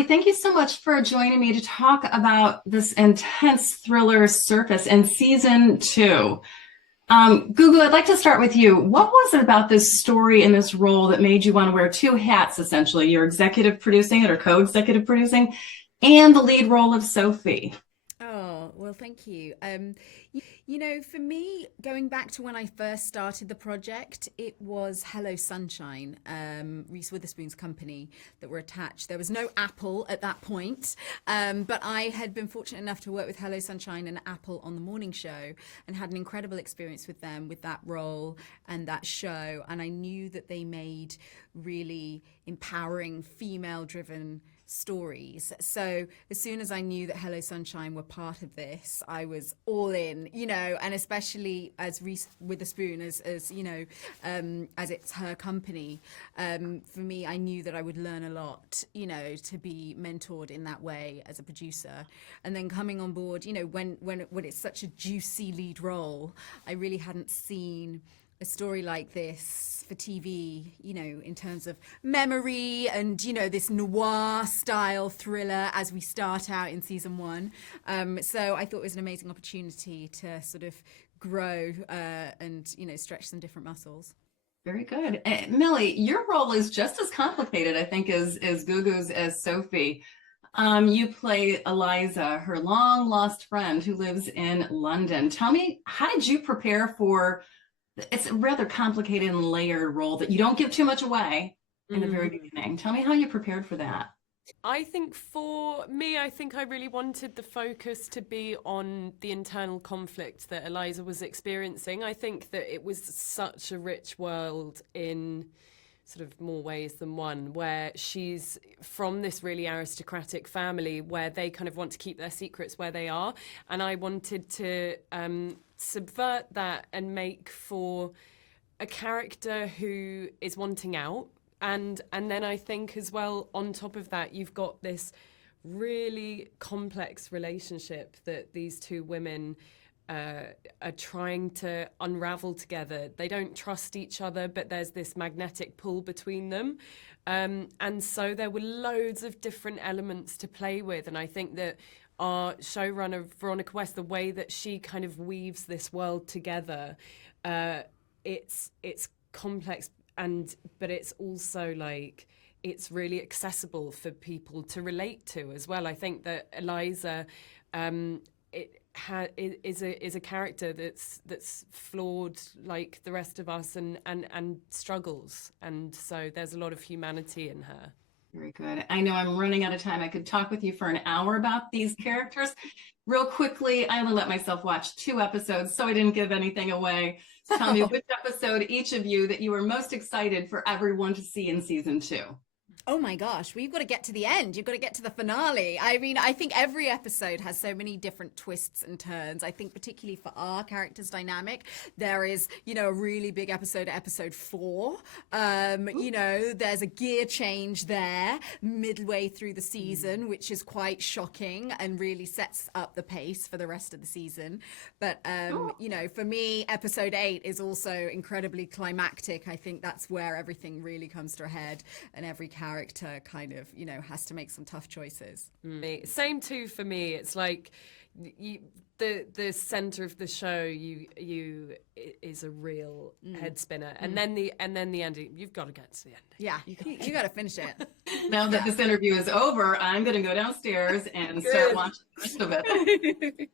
Millie, thank you so much for joining me to talk about this intense thriller Surface in season two. Gugu, I'd like to start with you. What was it about this story and this role that made you want to wear two hats, essentially? You're executive producing it or co-executive producing, and the lead role of Sophie. Oh, well, thank you. For me, going back to when I first started the project, it was Hello Sunshine, Reese Witherspoon's company that were attached. There was no Apple at that point, but I had been fortunate enough to work with Hello Sunshine and Apple on the morning show and had an incredible experience with them with that role and that show. And I knew that they made really empowering female-driven stories. So as soon as I knew that Hello Sunshine were part of this, I was all in, and especially as Reese Witherspoon, as it's her company. For me, I knew that I would learn a lot, to be mentored in that way as a producer. And then coming on board, when it's such a juicy lead role, I really hadn't seen a story like this for TV, in terms of memory and, this noir style thriller as we start out in season one. So I thought it was an amazing opportunity to sort of grow and, stretch some different muscles. Very good. Millie, your role is just as complicated, I think, as Gugu's as Sophie. You play Eliza, her long lost friend who lives in London. Tell me, how did you prepare for it's a rather complicated and layered role that you don't give too much away in the very beginning. Tell me how you prepared for that. I think for me, I think I really wanted the focus to be on the internal conflict that Eliza was experiencing. I think that it was such a rich world in sort of more ways than one, where she's from this really aristocratic family where they kind of want to keep their secrets where they are. And I wanted to subvert that and make for a character who is wanting out. And then I think as well, on top of that, you've got this really complex relationship that these two women are trying to unravel together. They don't trust each other, but there's this magnetic pull between them. And so there were loads of different elements to play with. And I think that our showrunner, Veronica West, the way that she kind of weaves this world together, it's complex, but it's also like, it's really accessible for people to relate to as well. I think that Eliza, is a character that's flawed like the rest of us and struggles, and so there's a lot of humanity in her. Very good. I know I'm running out of time. I could talk with you for an hour about these characters. Real quickly, I only let myself watch 2 episodes, so I didn't give anything away. Tell me which episode, each of you, that you were most excited for everyone to see in season 2. Oh my gosh, we've got to get to the end. You've got to get to the finale. I mean, I think every episode has so many different twists and turns. I think particularly for our characters dynamic, there is, a really big episode 4. There's a gear change there midway through the season, which is quite shocking and really sets up the pace for the rest of the season. But, for me, episode 8 is also incredibly climactic. I think that's where everything really comes to a head and every character kind of, has to make some tough choices. Same too for me. It's like the center of the show is a real head spinner, and then the ending. You've got to get to the ending. Yeah, you got to finish it. Now that this interview is over, I'm going to go downstairs and start watching the rest of it.